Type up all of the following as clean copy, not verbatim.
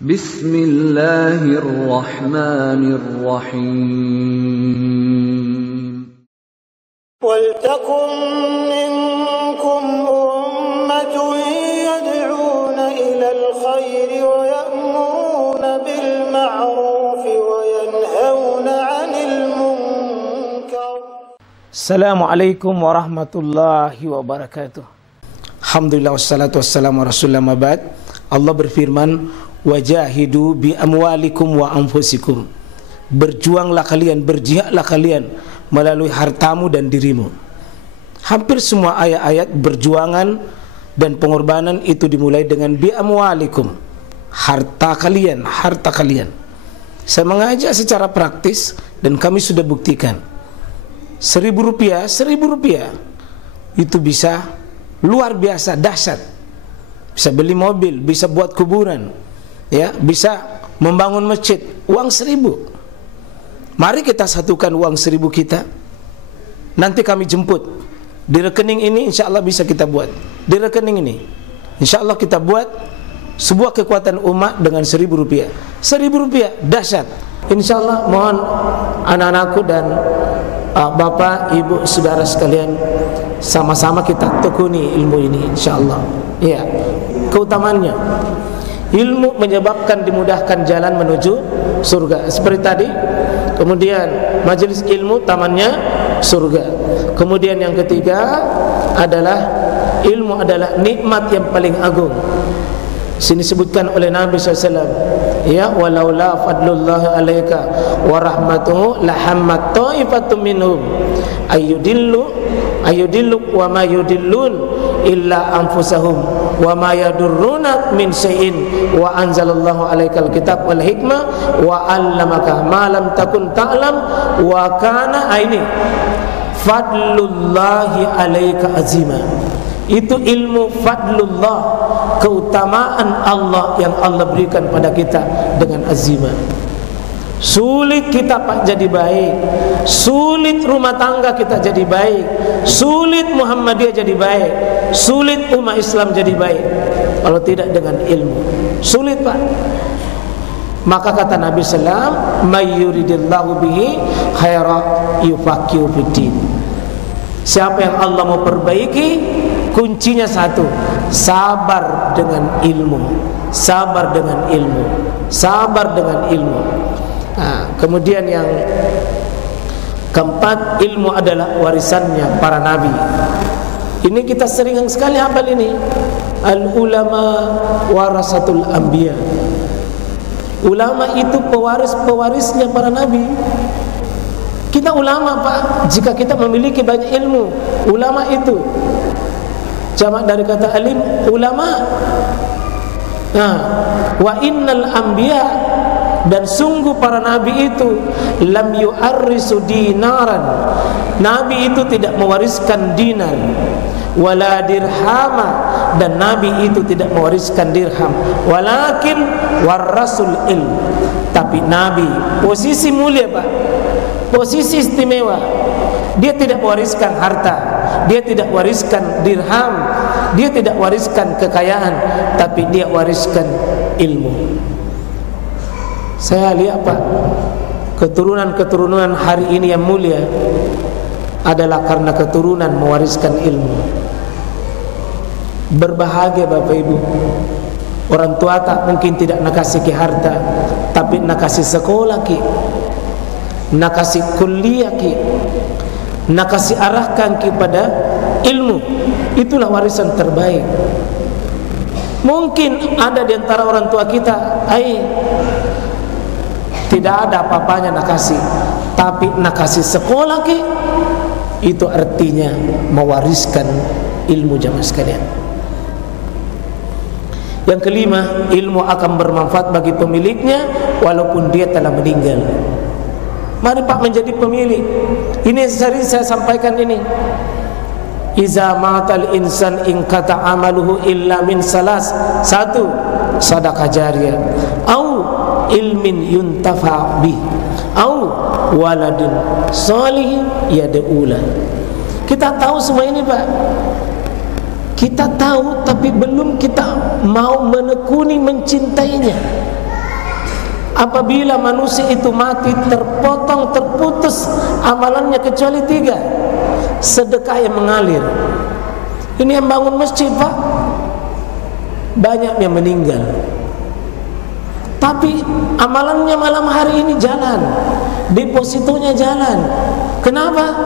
Bismillahirrahmanirrahim. Waltakum minkum ummatun yad'una ilal khairi wa ya'muruna bil ma'ruf wa yanhauna 'anil munkar. Assalamualaikum warahmatullahi wabarakatuh. Alhamdulillah wassalatu wassalamu ala rasulillah ma ba'd. Allah berfirman, wajahidu bi amwalikum wa anfusikum. Berjuanglah kalian, berjihadlah kalian melalui hartamu dan dirimu. Hampir semua ayat-ayat berjuangan dan pengorbanan itu dimulai dengan bi amwalikum, harta kalian, harta kalian. Saya mengajak secara praktis dan kami sudah buktikan. Rp1.000 itu bisa luar biasa dahsyat. Bisa beli mobil, bisa buat kuburan, ya, bisa membangun masjid. Uang 1.000. Mari kita satukan uang 1.000 kita. Nanti kami jemput di rekening ini, insya Allah bisa kita buat. Di rekening ini, insya Allah kita buat sebuah kekuatan umat dengan Rp1.000. Rp1.000 dahsyat. Insya Allah mohon anak-anakku dan bapak, ibu, saudara sekalian, sama-sama kita tekuni ilmu ini, insya Allah. Ya, keutamaannya, ilmu menyebabkan dimudahkan jalan menuju surga. Seperti tadi, kemudian majelis ilmu tamannya surga. Kemudian yang ketiga adalah ilmu adalah nikmat yang paling agung. Sini sebutkan oleh Nabi SAW, ya, walaula fadlullah alaika wa rahmatuhu lahammat ta'ifatum minhum ayyudillu wa ma yudillun illa anfusahum wa ma yadurruna min syai'in wa anzalallahu alaikal kitab wal hikmah wa 'allamaka ma lam takun ta'lam wa kana aini fadlullahi alaika azima. Itu ilmu fadlullah, keutamaan Allah yang Allah berikan pada kita dengan azimah. Sulit kita jadi baik, sulit rumah tangga kita jadi baik, sulit Muhammadiyah jadi baik, sulit umat Islam jadi baik kalau tidak dengan ilmu. Sulit, Pak. Maka kata Nabi sallallahu may yuridillahu bihi khaira yufaqihu fiddin. Siapa yang Allah mau perbaiki, kuncinya satu, sabar dengan ilmu. Sabar dengan ilmu. Sabar dengan ilmu. Nah, kemudian yang keempat, ilmu adalah warisannya para nabi. Ini kita sering sekali hafal ini. Al ulama warasatul anbiya. Ulama itu pewaris-pewarisnya para nabi. Kita ulama, Pak, jika kita memiliki banyak ilmu. Ulama itu jamak dari kata alim, ulama. Nah, wa innal anbiya, dan sungguh para nabi itu lam yu'arrisu dinaran. Nabi itu tidak mewariskan dinar, wala dirhama, dan nabi itu tidak mewariskan dirham, walakin warasul ilm. Tapi nabi posisi mulia, Pak, posisi istimewa. Dia tidak mewariskan harta, dia tidak wariskan dirham, dia tidak wariskan kekayaan, tapi dia wariskan ilmu. Saya lihat, Pak, keturunan-keturunan hari ini yang mulia adalah karena keturunan mewariskan ilmu. Berbahagia Bapak Ibu. Orang tua tak mungkin tidak nak kasih ki harta, tapi nak kasih sekolah ki, nak kasih kuliah ki, nak kasih arahkan kepada ilmu. Itulah warisan terbaik. Mungkin ada di antara orang tua kita, tidak ada apa-apanya nak kasih, tapi nak kasih sekolah ki, itu artinya mewariskan ilmu jamaah sekalian. Yang kelima, ilmu akan bermanfaat bagi pemiliknya walaupun dia telah meninggal. Mari, Pak, menjadi pemilik. Ini sering saya sampaikan ini. Iza matal insan in kata amaluhu illa min salas. Satu, sedekah jariyah, au ilmin yuntafa bih, au waladin salih yad'ula. Kita tahu semua ini, Pak. Kita tahu, tapi belum kita mau menekuni mencintainya. Apabila manusia itu mati, terpotong, terputus amalannya kecuali 3. Sedekah yang mengalir. Ini yang bangun masjid, Pak, banyak yang meninggal, tapi amalannya malam hari ini jalan, depositonya jalan. Kenapa?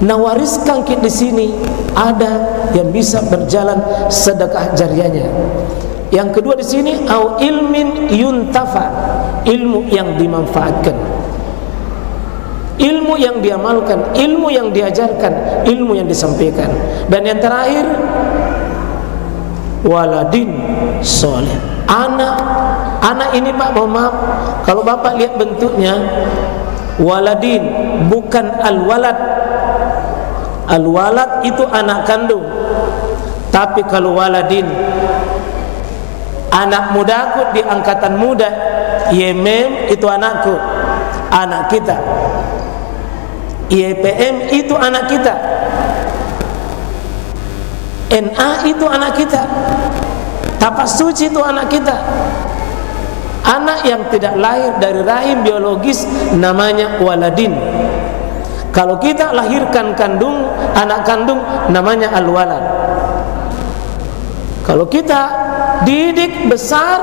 Nawariskan di sini ada yang bisa berjalan sedekah jariahnya. Yang kedua di sini, au ilmin yuntafa, ilmu yang dimanfaatkan, ilmu yang diamalkan, ilmu yang diajarkan, ilmu yang disampaikan. Dan yang terakhir, waladin soleh, anak ini Pak, mohon maaf kalau Bapak lihat bentuknya, waladin bukan al-walad. Al-walad itu anak kandung, tapi kalau waladin, anak mudaku di angkatan muda, YMM itu anakku, anak kita. YPM itu anak kita, NA itu anak kita, Tapas Suci itu anak kita. Anak yang tidak lahir dari rahim biologis namanya waladin. Kalau kita lahirkan kandung, anak kandung namanya al-walad. Kalau kita didik besar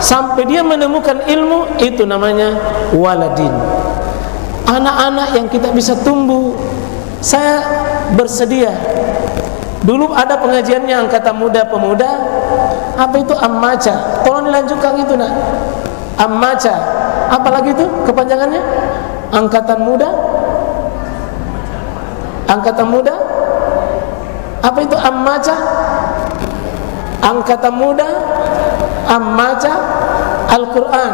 sampai dia menemukan ilmu, itu namanya waladin. Anak-anak yang kita bisa tumbuh. Saya bersedia. Dulu ada pengajiannya angkatan muda pemuda. Apa itu ammaca? Tolong dilanjutkan itu, nak. Ammaca. Apalagi itu kepanjangannya? Angkatan muda. Angkatan muda. Apa itu ammaca? Angkatan muda ammaca Al-Quran.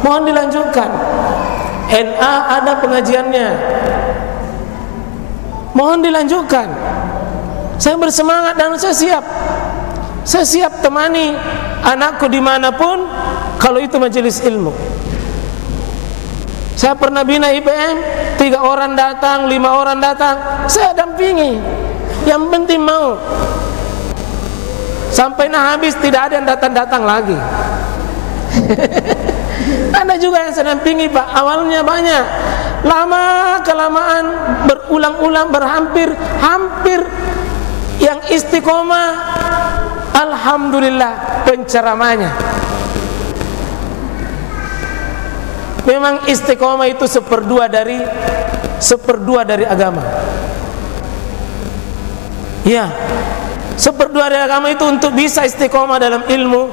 Mohon dilanjutkan. NA ada pengajiannya, mohon dilanjutkan. Saya bersemangat dan saya siap temani anakku dimanapun kalau itu majelis ilmu. Saya pernah bina IPM, 3 orang datang, 5 orang datang, saya dampingi. Yang penting mau. Sampai habis tidak ada yang datang-datang lagi. Ada juga yang saya dampingi, Pak, awalnya banyak, lama kelamaan berulang-ulang, berhampir yang istiqomah, alhamdulillah penceramanya. Memang istiqomah itu seperdua dari agama. Ya, seperdua dari agama itu untuk bisa istiqomah dalam ilmu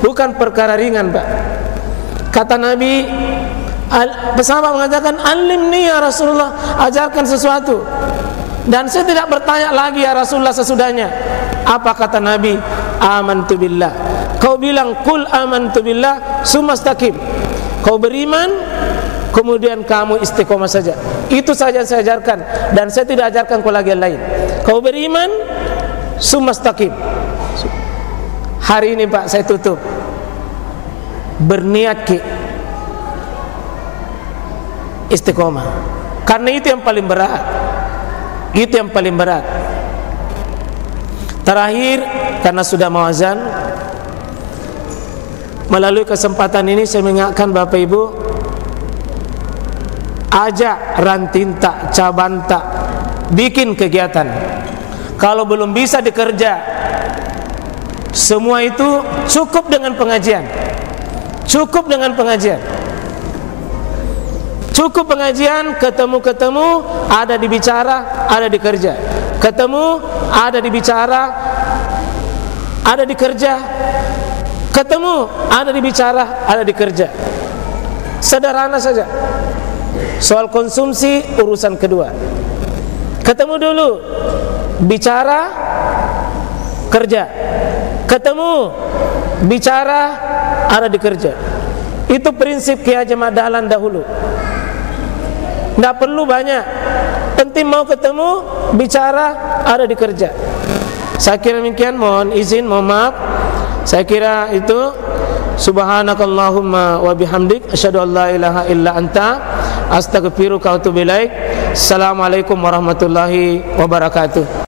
bukan perkara ringan, Pak. Kata Nabi, pesahabat mengatakan, alimni ya Rasulullah, ajarkan sesuatu. Dan saya tidak bertanya lagi ya Rasulullah sesudahnya. Apa kata Nabi? Amantu billah. Kau bilang qul amantu billah sumastaqim. Kau beriman, kemudian kamu istiqomah saja. Itu saja yang saya ajarkan, dan saya tidak ajarkan kau lagi yang lain. Kau beriman, sumastaqim. Hari ini, Pak, saya tutup. Berniat istiqomah, karena itu yang paling berat. Itu yang paling berat. Terakhir, karena sudah mau azan, melalui kesempatan ini saya mengingatkan Bapak Ibu, ajak Rantinta, Cabanta bikin kegiatan. Kalau belum bisa dikerja, semua itu cukup dengan pengajian. Cukup dengan pengajian. Cukup pengajian, ketemu, ada dibicara, ada dikerja. Ketemu, ada dibicara, ada dikerja. Ketemu, ada dibicara, ada dikerja. Sederhana saja. Soal konsumsi urusan kedua. Ketemu dulu, bicara, kerja. Ketemu, bicara, ada dikerja. Itu prinsip Kiai Haji Ahmad Dahlan dahulu. Tidak perlu banyak, penting mau ketemu, bicara, ada dikerja. Saya kira demikian, mohon izin, mohon maaf. Saya kira itu. Subhanakallahumma wa bihamdik, asyhadu an la ilaha illa anta, astaghfiruka wa atubu ilaik. Assalamualaikum warahmatullahi wabarakatuh.